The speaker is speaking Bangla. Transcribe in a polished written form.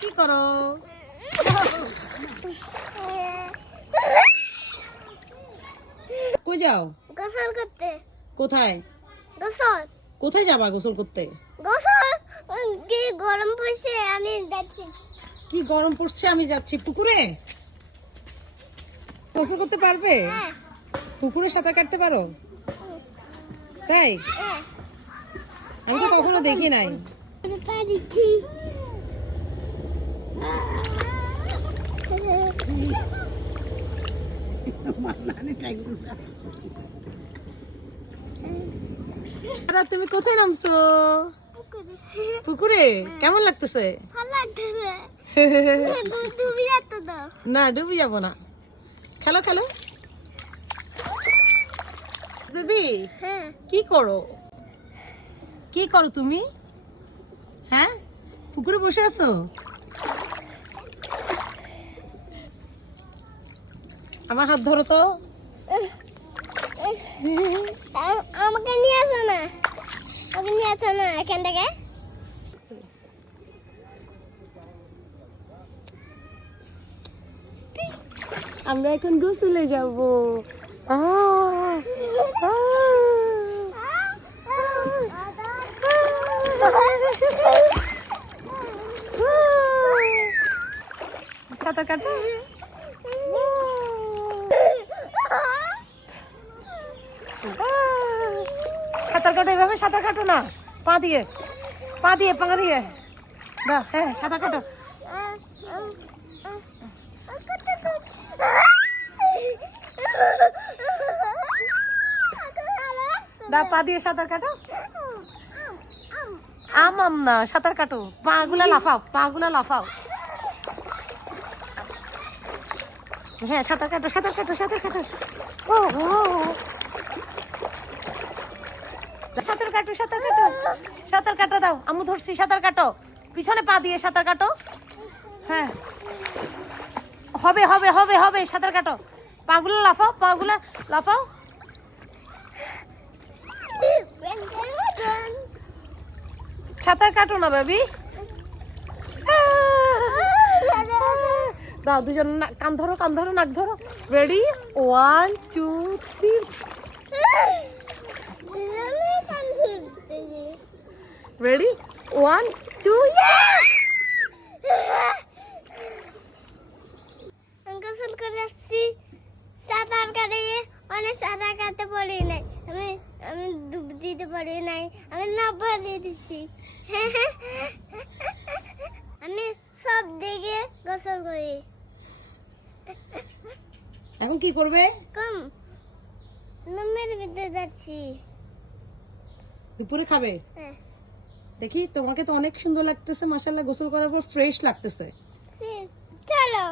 কি করো? কই যাও? গোসল করতে। কোথায়? গোসল। কোথায় যাবা গোসল করতে? গোসল কি গরম পড়ছে আমি যাচ্ছি। কি গরম পড়ছে আমি যাচ্ছি পুকুরে। গোসল করতে পারবে? হ্যাঁ পুকুরে সাঁতার কাটতে পারো? তাই? হ্যাঁ আমি তো কখনো দেখি নাই। পারিছি। তুমি কোথায় নামছো? পুকুরে। কেমন লাগতেছে? ভালো লাগতেছে। ডুবে যাচ্ছ তো। না ডুবে যাবো না। খেলো খেলো। বেবি হ্যাঁ কি করো? কি করো তুমি? হ্যাঁ পুকুরে বসে আছো? আমার হাত ধরো তো। আমাকে নিয়ে আসো না, আমাকে নিয়ে আসো না এখান থেকে। আমরা এখন গোসলে যাব। সাঁতার কাটো। সাঁতার কাটো এভাবে সাঁতার কাটো না, পা দিয়ে পা দিয়ে পা দিয়ে দাও। হ্যাঁ সাঁতার কাটো। দাও পা দিয়ে সাঁতার কাটো। আম না সাঁতার কাটো, পা গুলা লাফাও, পা গুলা লাফাও। হ্যাঁ সাঁতার কাটো সাঁতার কাটো সাঁতার কাটো। ও সাঁতার কাটো সাঁতার কাটো সাঁতার কাটো দাও। আম্মু ধরছি সাঁতার কাটো, পিছনে পা দিয়ে সাঁতার কাটো। হ্যাঁ হবে হবে হবে হবে সাঁতার কাটো। পাগুলা লাফাও, পাগুলা লাফাও। সাঁতার কাটো না বেবি। দাও দুজন কান ধরো, কান ধরো, নাক ধরো। রেডি 1 2 3। রেডি 1 2। গোসল করে আসছি, সাঁতার কাটে অনেক সাঁতার কাটতে পারি নাই, আমি আমি ডুব দিতে পারি নাই, আমি নাম্বার দিয়ে দিচ্ছি। আমি সব দিকে গোসল করি। এখন কি করবে? কম নামের ভিতরে যাচ্ছি। দুপুরে খাবে? হ্যাঁ দেখি তোমাকে তো অনেক সুন্দর লাগতেছে মাশাআল্লাহ, গোসল করার পর ফ্রেশ লাগতেছে। চলো।